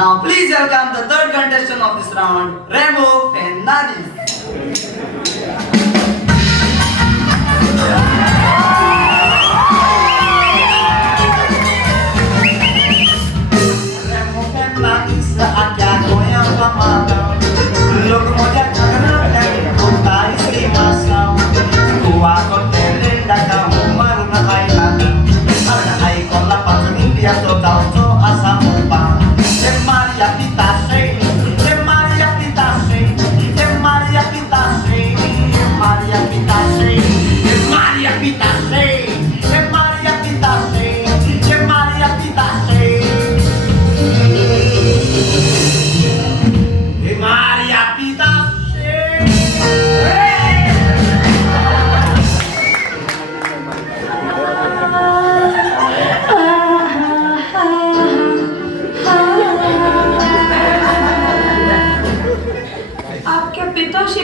Now please welcome the third contestant of this round, Remo Fernandes. Remo Fernandes saatnya goyang pemalau. Logo moja kangen dan kota istri masau. Tua hotel dan kamu maruna ailan. Karena aikon lapan India total to asam upang. Maria Pitase, Maria Pitase, Maria Pitase, Maria Pitase, Maria Pitase, Maria Pitase, Maria Pitase, Maria Pitase.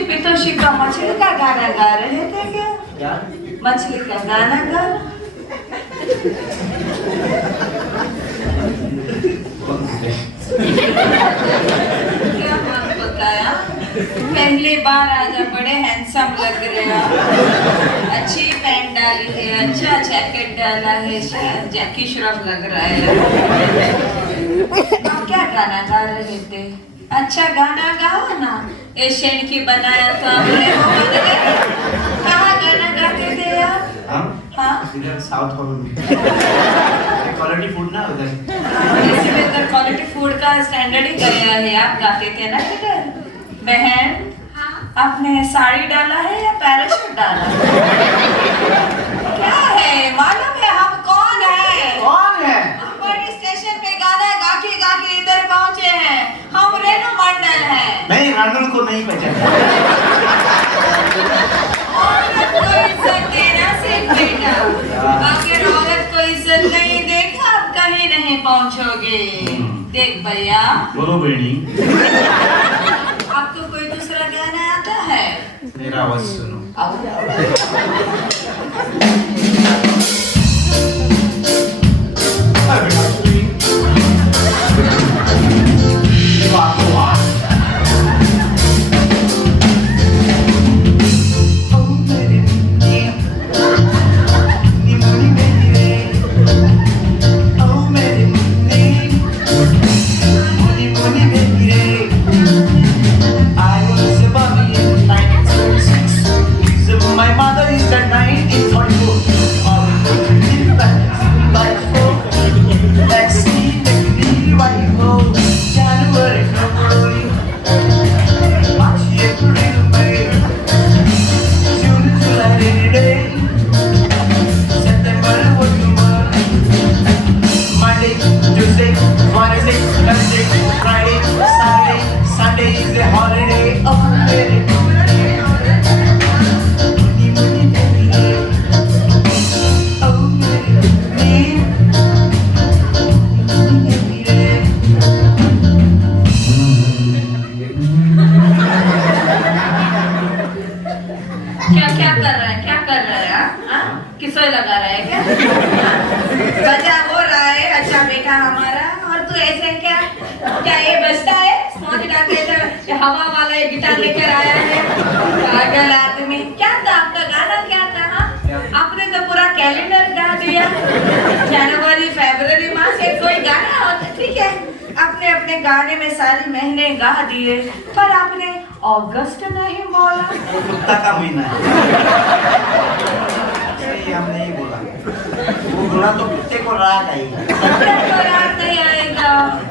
पितोशी का मछली का गाना गा रहे थे क्या? मछली का गाना गा क्या बात बताया? पहली बार आजा, बड़े हैंडसम लग रहे हो। अच्छी पैंट डाली है, अच्छा जैकेट डाला है, जैकी श्रॉफ लग रहा है। आप क्या गाना गा रहे थे? अच्छा गाना गाओ ना। एशियन की बनाया तो आपने कहाँ गाना गाते थे आप? हाँ इधर साउथ हॉल में क्वालिटी फूड ना उधर। इसी में तो क्वालिटी फूड का स्टैंडर्ड ही गया है। आप गाते थे ना किधर? बहन आपने साड़ी डाला है या पैराशूट डाला? क्या है मालूम है हम कौन है? कौन है? हम बड़ी स्टेशन पे गाना गा के इधर पहुंचे हैं। हम रेणु मंडल हैं। नहीं, रानू को नहीं पहचाना। औरत को इज्जत देना सीख बेटा। अगर औरत को इज्जत नहीं देखा आप कहीं नहीं पहुंचोगे। देख भैया, बोलो बेटी। आपको कोई दूसरा गाना आता है? मेरा आवाज सुनो। किसों लगा रहा है क्या? बजा हो रहा है अच्छा बेटा हमारा। और तू ऐसे क्या ये बजता है? स्पॉन्ज डाके हवा वाला एक गिटार लेकर आया है। पागल आदमी। क्या था आपका गाना? क्या था? आपने तो पूरा कैलेंडर गा दिया। जनवरी फरवरी मार्च एक कोई गाना होता ठीक है। आपने अपने गाने में सारे महीने गा दिए, पर आपने अगस्त नहीं बोला। कुत्ता का महीना है। हम नहीं बोला। वो बोला तो कुत्ते को रात आएगी। कुत्ते को रात नहीं आएगा।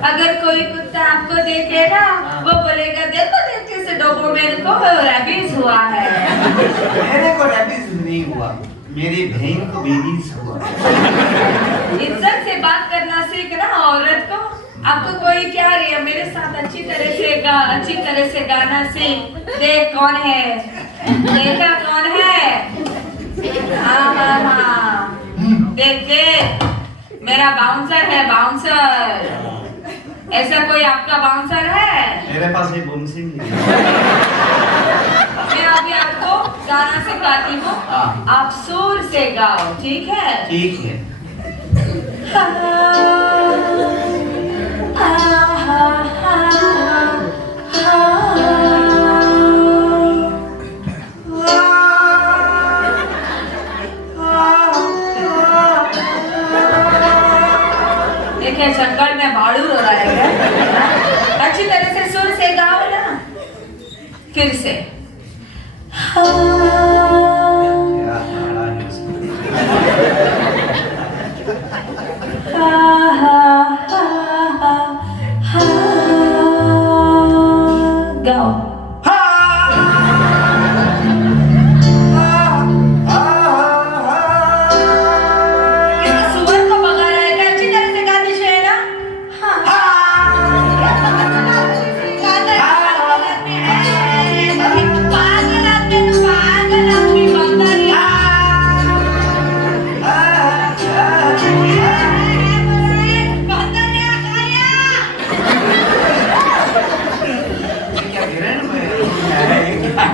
अगर कोई कुत्ता आपको देखेगा वो बोलेगा देखो से डॉगो मेरे को रैबीज हुआ है। मेरे को रैबीज नहीं हुआ, मेरी बहन को बेबीज हुआ। इज्जत से बात करना सीखना औरत को। आपको कोई क्या रही है मेरे साथ अच्छी तरह से गाना सीख। देख कौन है? देखा कौन है? हाँ देख मेरा बाउंसर है, बाउंसर। ऐसा कोई आपका बाउंसर है? मेरे पास एक बाउंसिंग है। मैं अभी आपको गाना सिखाती हूँ, आप सुर से गाओ, ठीक है? ठीक है। फिर से क्या गाना है उसमें। गाओ सुअर को भगा रहा है क्या? अच्छी तरह से गाते है ना? पागल आदमी बनता नहीं।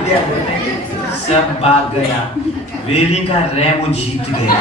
क्या कह रहे हैं सब भाग गया, वेली का रैम जीत गया।